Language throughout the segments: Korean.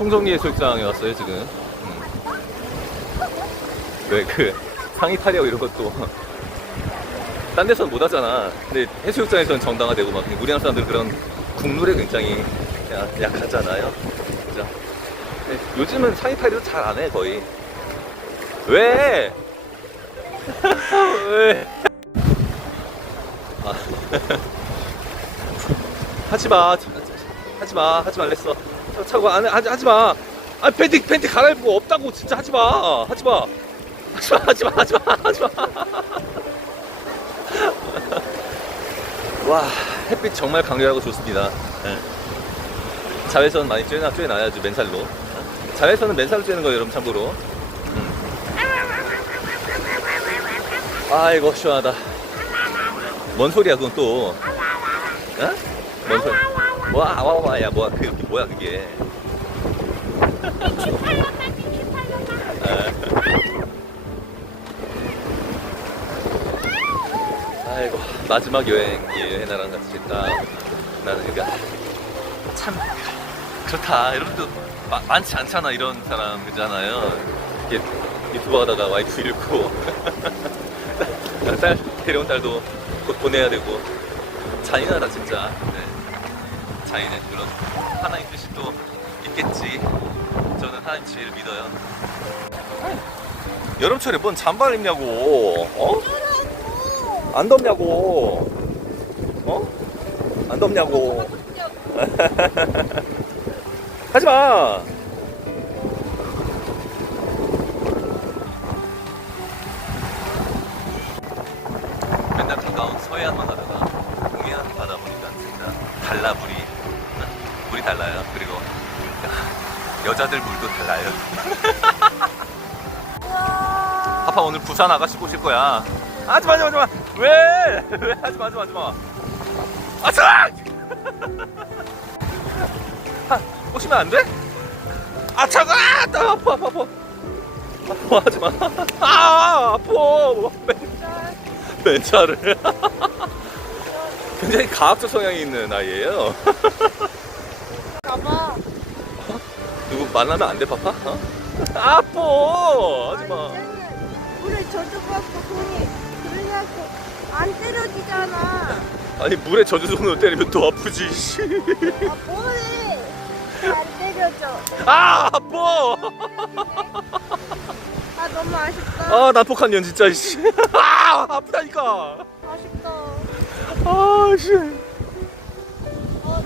송정리 해수욕장에 왔어요 지금. 음. 왜그 상의 탈의하고 이런 것도 딴 데서는 못 하잖아. 근데 해수욕장에서는 정당화되고 막 우리나라 사람들 그런 국룰에 굉장히 약- 약하잖아요. 그죠? 요즘은 상의 탈의도 잘 안 해 거의. 왜? 왜? 아. 하지 마. 하지 마. 하지 말랬어. 차- 차고 안 해. 하지, 하지 마. 아, 팬티, 팬티 갈아입고 없다고. 진짜 하지 마. 하지 마. 하지 마. 하지 마. 하지 마. 하지 마. 와, 햇빛 정말 강렬하고 좋습니다. 예. 자외선 많이 쬐나, 쬐놔야죠, 맨살로. 자외선은 맨살로 쬐는 거예요, 여러분, 참고로. 음. 아이고, 시원하다. 뭔 소리야, 그건 또. 어? 뭔 소리? 와, 와, 와, 야, 뭐야, 그게 뭐야, 그게. 아이고, 마지막 여행이에요, 해나랑 같이 딱. 나는 그러니까, 참, 그렇다. 여러분도 마- 많지 않잖아, 이런 사람, 그잖아요. 이게 유튜브 하다가 와이프 잃고, 딸, 데려온 딸도 곧 보내야 되고, 잔인하다, 진짜. 네. 잔인해. 물론, 하나님 뜻이 또 있겠지. 저는 하나님 지혜를 믿어요. 여름철에 뭔 잠바를 입냐고, 어? 안 덥냐고, 어? 안 덥냐고. 하지 마. 달라요. 아빠 오늘 부산 아가씨 꼬실 거야. 하지 마, 하지 마, 하지 마. 왜? 왜? 하지 마, 하지 마, 하지 마. 아, 차! 아, 꼬시면 안 돼? 아, 차가! 아, 아파, 아파, 아파. 아파, 하지 마. 아, 아파. 멘차를. 굉장히 과학적 성향이 있는 아이예요. 봐봐. 만나면 안 돼, 파파? 어? 아파! 하지 마. 물에 젖어갖고 손이 그래갖고 안 때려지잖아. 아니, 물에 젖어서 때리면 또 아프지, 씨. 아 뭐해? 안 때려져. 아, 아파! 아 너무 아쉽다. 아, 난폭한 년 진짜, 씨. 아, 아프다니까. 아쉽다. 아, 씨. 어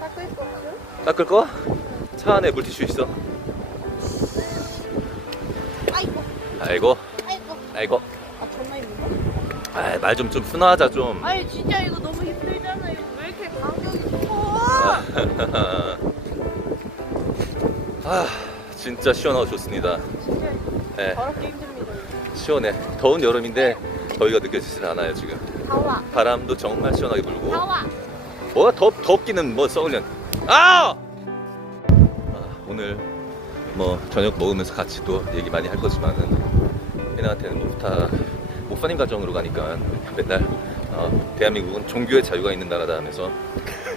닦을 거 없어? 닦을 거? 차 안에 물티슈 있어. 아이고 아이고, 아이고. 아이고. 아 정말 힘들어? 아, 말 좀 좀 순화하자 좀. 아니 진짜 이거 너무 힘들잖아. 이거 왜 이렇게 간격이 커? 아, 진짜 시원하고 좋습니다. 진짜 네, 더럽게 힘듭니다. 이거. 시원해. 더운 여름인데 더위가 느껴지질 않아요 지금. 다 와. 바람도 정말 시원하게 불고. 다 와. 뭐가 덥 덥기는 뭐 썩을년. 아! 아! 오늘 뭐 저녁 먹으면서 같이 또 얘기 많이 할 거지만은 얘네한테는 뭐 부탁 목사님 가정으로 가니까 맨날 어, 대한민국은 종교의 자유가 있는 나라다 하면서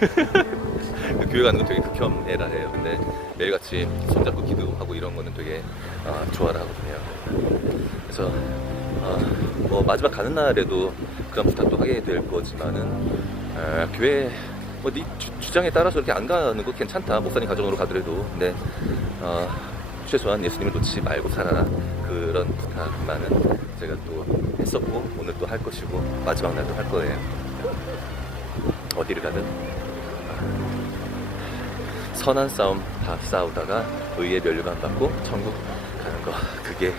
그 교회 가는 건 되게 극혐해라 해요. 근데 매일같이 손잡고 기도하고 이런 거는 되게 어, 좋아라 하거든요. 그래서 어, 뭐 마지막 가는 날에도 그런 부탁도 하게 될 거지만은 어, 교회 뭐 네 주장에 따라서 이렇게 안 가는 거 괜찮다. 목사님 가정으로 가더라도. 근데 어, 최소한 예수님을 놓치지 말고 살아라. 그런 부탁만은 제가 또 했었고 오늘 또 할 것이고 마지막 날도 할 거예요. 어디를 가든. 선한 싸움 다 싸우다가 의의 멸류관 받고 천국 가는 거. 그게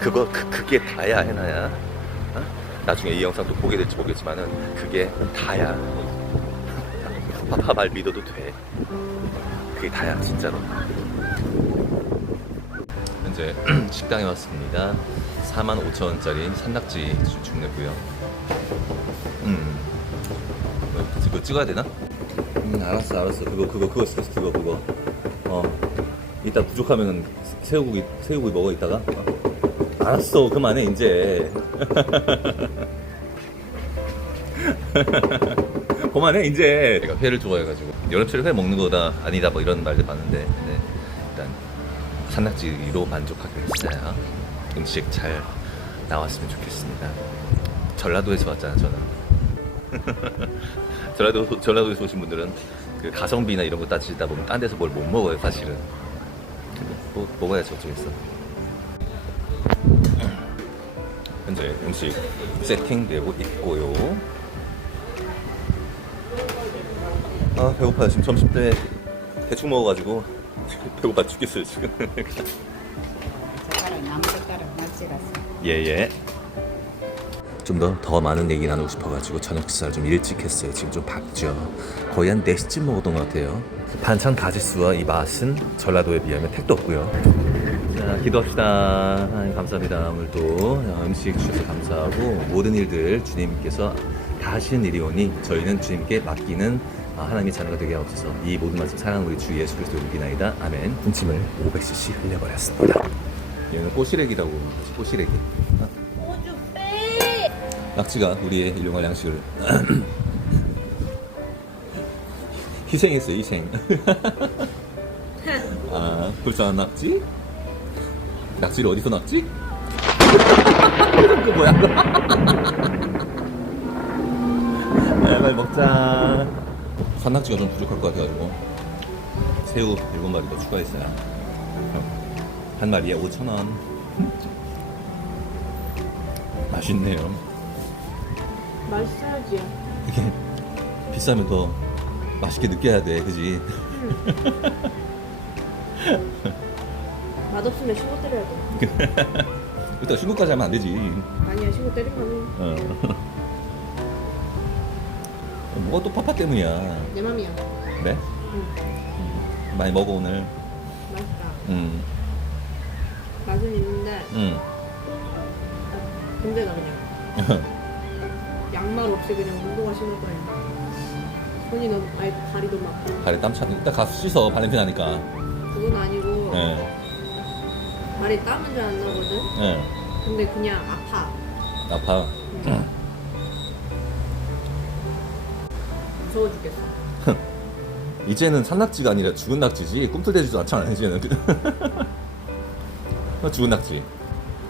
그거 그, 그게 다야 해나야. 어? 나중에 이 영상도 보게 될지 모르겠지만은 그게 다야 파파 말 믿어도 돼. 그게 다야 진짜로. 현재 식당에 왔습니다. 45,000원짜리 산낙지 주- 주문했고요. 음. 뭐, 이거 찍어야 되나? 음 알았어 알았어. 그거 그거 그거 그거 그거. 어. 이따 부족하면 새우고기 새우고기 먹어 이따가. 어. 알았어 그만해 이제 그만해 이제 내가 회를 좋아해가지고 여름철에 회 먹는 거다 아니다 뭐 이런 말들 많은데 네, 일단 산낙지로 만족하기로 했어요. 음식 잘 나왔으면 좋겠습니다. 전라도에서 왔잖아 저는. 전라도 전라도에서 오신 분들은 그 가성비나 이런 거 따지다 보면 딴 데서 뭘 못 먹어요 사실은. 뭐 먹어야지 어쩌겠어. 현재 음식 세팅되고 있고요. 아 배고파요 지금 점심 때 대충 먹어가지고 배고파 죽겠어요 지금. 나무 예예. 좀 더 더 많은 얘기 나누고 싶어가지고 저녁 식사를 좀 일찍 했어요. 지금 좀 밝죠. 거의 한 4시쯤 먹었던 것 같아요. 반찬 가짓수와 이 맛은 전라도에 비하면 택도 없고요. 자, 기도합시다. 하나님 감사합니다. 오늘도 음식 주셔서 감사하고 모든 일들 주님께서 다 하시는 일이 오니 저희는 주님께 맡기는 아, 하나님의 자녀가 되게 하옵소서. 이 모든 말씀 사랑하는 우리 주 예수 그리스도 믿나이다. 아멘. 군침을 500cc 흘려버렸습니다. 얘는 꼬시래기라고 하지, 꼬시래기. 호주 빼. 낙지가 우리의 일용할 양식을 희생했어요 희생 아 불쌍한 낙지 낙지를 어디서 낙지? 그 뭐야 네, 빨리 먹자 산낙지가 좀 부족할 것 같아가지고 새우 7마리 더 추가했어요 한 마리에 5,000원 맛있네요 맛있어야지. 이게 비싸면 더 맛있게 느껴야 돼, 그지? 맛없으면 신고 때려야 돼. 일단 신고까지 하면 안 되지. 아니야 신고 때리면 어. 뭐가 또 파파 때문이야. 내 맘이야. 그래? 응. 많이 먹어 오늘. 맛있다. 응, 맛은 있는데 응. 근데 나 그냥 양말 없이 그냥 운동화 신을 거야. 손이 너무 아니 다리도 막 발에 땀 차. 일단 가서 씻어. 발냄새 나니까. 그건 아니고 예, 발에 땀은 잘 안 나거든. 예. 근데 그냥 아파. 아파. 무서워 죽겠어. 이제는 산낙지가 아니라 죽은 낙지지. 꿈틀대지도 않잖아, 이제는. 어, 죽은 낙지.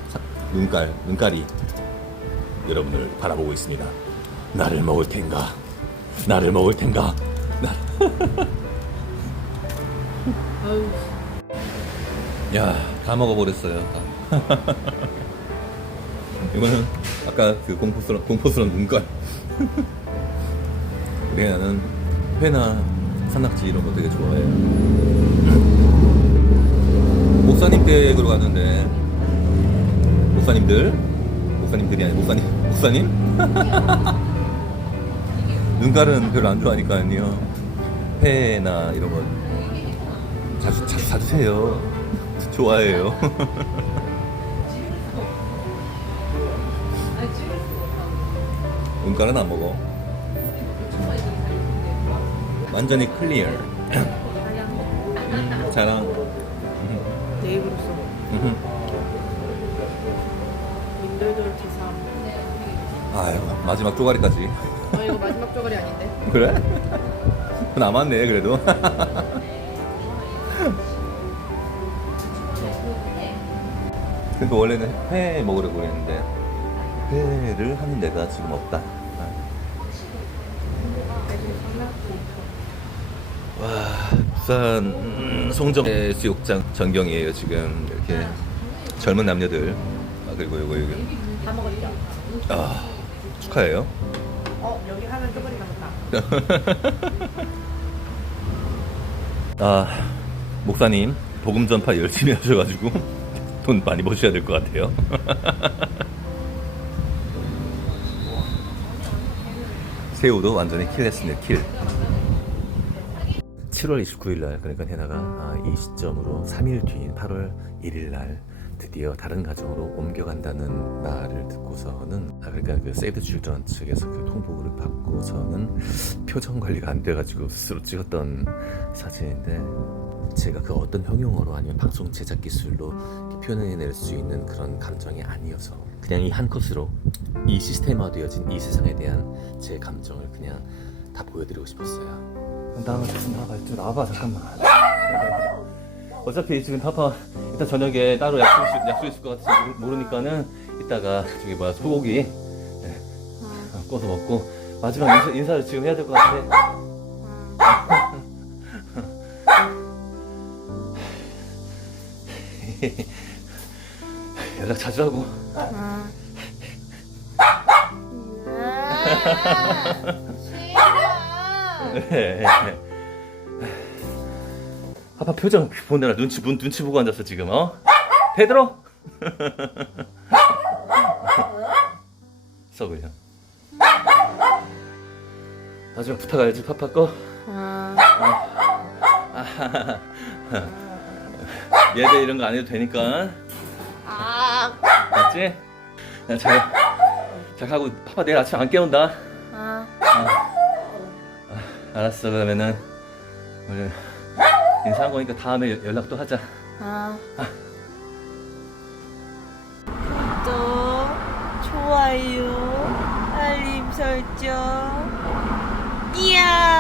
사- 눈깔, 눈깔이 여러분을 바라보고 있습니다. 나를 먹을 텐가? 나를 먹을 텐가? 나... 아유 야, 다 먹어버렸어요. 다. 이거는 아까 그 공포스러운, 공포스러운 눈깔. 우리 나는 회나 산낙지 이런 거 되게 좋아해요. 목사님 댁으로 갔는데 목사님들? 목사님들이 아니 목사님 목사님? 눈깔은 별로 안 좋아하니까요. 회나 이런 거 자주 자주 사주세요. 좋아해요. 눈깔은 안 먹어 완전히 클리어 음, 자랑 내 입으로 써. 민들돌 제삼. 아유 마지막 쪼가리까지 아 이거 마지막 쪼가리 아닌데? 그래? 남았네 그래도 그래서 원래는 회 먹으려고 그랬는데 회를 하는 데가 지금 없다 와 부산 음, 송정 해수욕장 전경이에요 지금 이렇게 젊은 남녀들 아 그리고 이거 여기 다 먹었죠? 아 축하해요 어 여기 하면 쪼가리 남았다. 아 목사님 복음 전파 열심히 하셔가지고 돈 많이 버셔야 될 것 같아요. 새우도 완전히 킬했습니다. 킬. 7월 29일 날 그러니까 해나가 아, 이 시점으로 3일 뒤인 8월 1일 날 드디어 다른 가정으로 옮겨간다는 말을 듣고서는 아 그러니까 그 세이브 칠드런 측에서 그 통보를 받고서는 표정 관리가 안 돼가지고 스스로 찍었던 사진인데 제가 그 어떤 형용어로 아니면 방송 제작 기술로 표현해낼 수 있는 그런 감정이 아니어서 그냥 이 한 컷으로 이 시스템화되어진 이 세상에 대한 제 감정을 그냥 다 보여드리고 싶었어요. 나와 나와봐. 좀 나와봐. 잠깐만. 어차피 지금 파파 일단 저녁에 따로 약속 있- 약속 있을 것 같아서 모르- 모르니까는 이따가 저기 뭐야 소고기. 네, 어, 구워서 먹고 마지막 인사, 인사를 지금 해야 될 것 같아. 연락 자주 하고 네. 아빠 표정 보느라 눈치 눈, 눈치 보고 앉았어 지금 어? 페드로? 썩을려 마지막 부탁 알지 파파 거? 얘들 이런 거 안 해도 되니까 아, 맞지? 야, 잘, 잘 하고 파파 내일 아침 안 깨운다 아, 알았어 그러면은 오늘 인사한 거니까 다음에 연락 또 하자 아. 구독, 좋아요, 알림 설정. 이야.